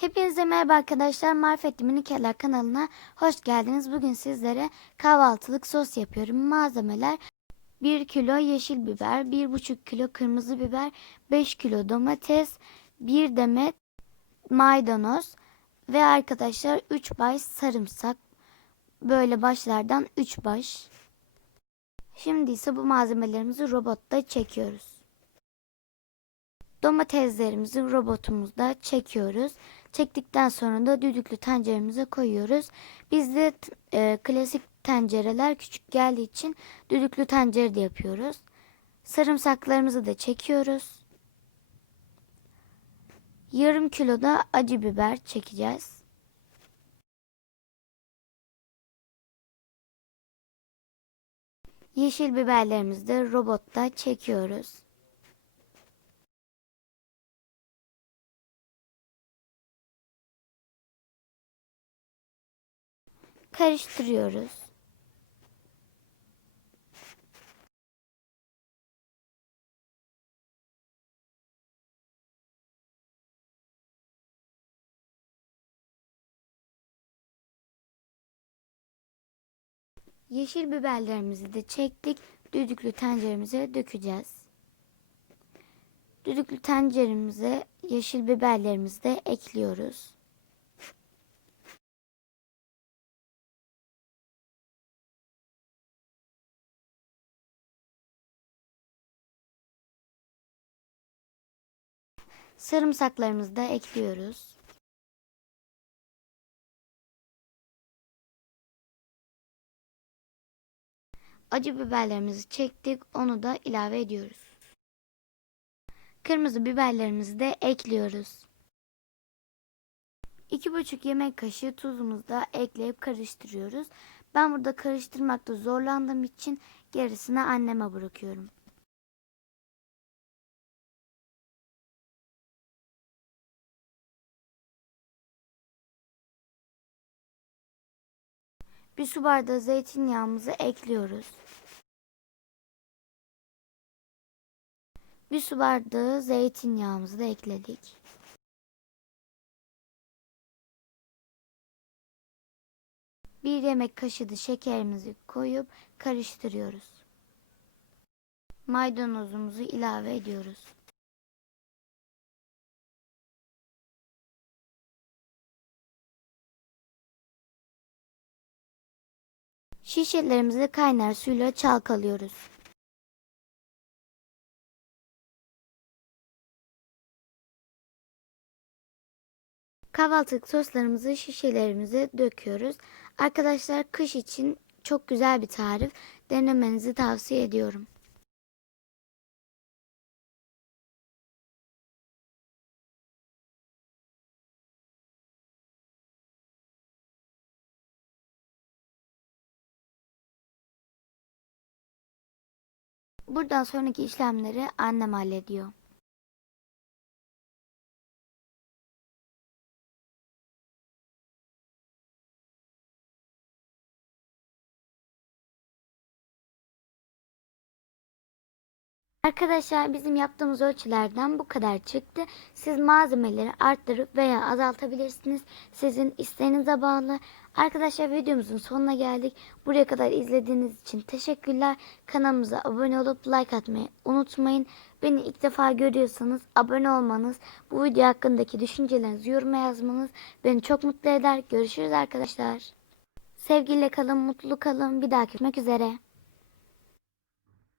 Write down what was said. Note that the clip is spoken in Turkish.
Hepinize merhaba arkadaşlar. Marifetli Minikeller kanalına hoş geldiniz. Bugün sizlere kahvaltılık sos yapıyorum. Malzemeler 1 kilo yeşil biber, 1,5 kilo kırmızı biber, 5 kilo domates, 1 demet maydanoz ve arkadaşlar 3 baş sarımsak. Böyle başlardan 3 baş. Şimdi ise bu malzemelerimizi robotta çekiyoruz. Domateslerimizi robotumuzda çekiyoruz. Çektikten sonra da düdüklü tenceremize koyuyoruz. Bizde e, klasik tencereler küçük geldiği için düdüklü tencerede yapıyoruz. Sarımsaklarımızı da çekiyoruz. Yarım kilo da acı biber çekeceğiz. Yeşil biberlerimizi de robotta çekiyoruz. Karıştırıyoruz. Yeşil biberlerimizi de çektik. Düdüklü tenceremize dökeceğiz. Düdüklü tenceremize yeşil biberlerimizi de ekliyoruz. Sarımsaklarımızı da ekliyoruz. Acı biberlerimizi çektik. Onu da ilave ediyoruz. Kırmızı biberlerimizi de ekliyoruz. 2,5 yemek kaşığı tuzumuzu da ekleyip karıştırıyoruz. Ben burada karıştırmakta zorlandığım için gerisini anneme bırakıyorum. Bir su bardağı zeytinyağımızı ekliyoruz. Bir su bardağı zeytinyağımızı da ekledik. Bir yemek kaşığı şekerimizi koyup karıştırıyoruz. Maydanozumuzu ilave ediyoruz. Şişelerimizi kaynar suyla çalkalıyoruz. Kahvaltılık soslarımızı şişelerimize döküyoruz. Arkadaşlar kış için çok güzel bir tarif. Denemenizi tavsiye ediyorum. Buradan sonraki işlemleri annem hallediyor. Arkadaşlar bizim yaptığımız ölçülerden bu kadar çıktı. Siz malzemeleri arttırıp veya azaltabilirsiniz. Sizin isteğinize bağlı. Arkadaşlar videomuzun sonuna geldik. Buraya kadar izlediğiniz için teşekkürler. Kanalımıza abone olup like atmayı unutmayın. Beni ilk defa görüyorsanız abone olmanız, bu video hakkındaki düşüncelerinizi yoruma yazmanız beni çok mutlu eder. Görüşürüz arkadaşlar. Sevgiyle kalın, mutlu kalın. Bir dahaki görüşmek üzere.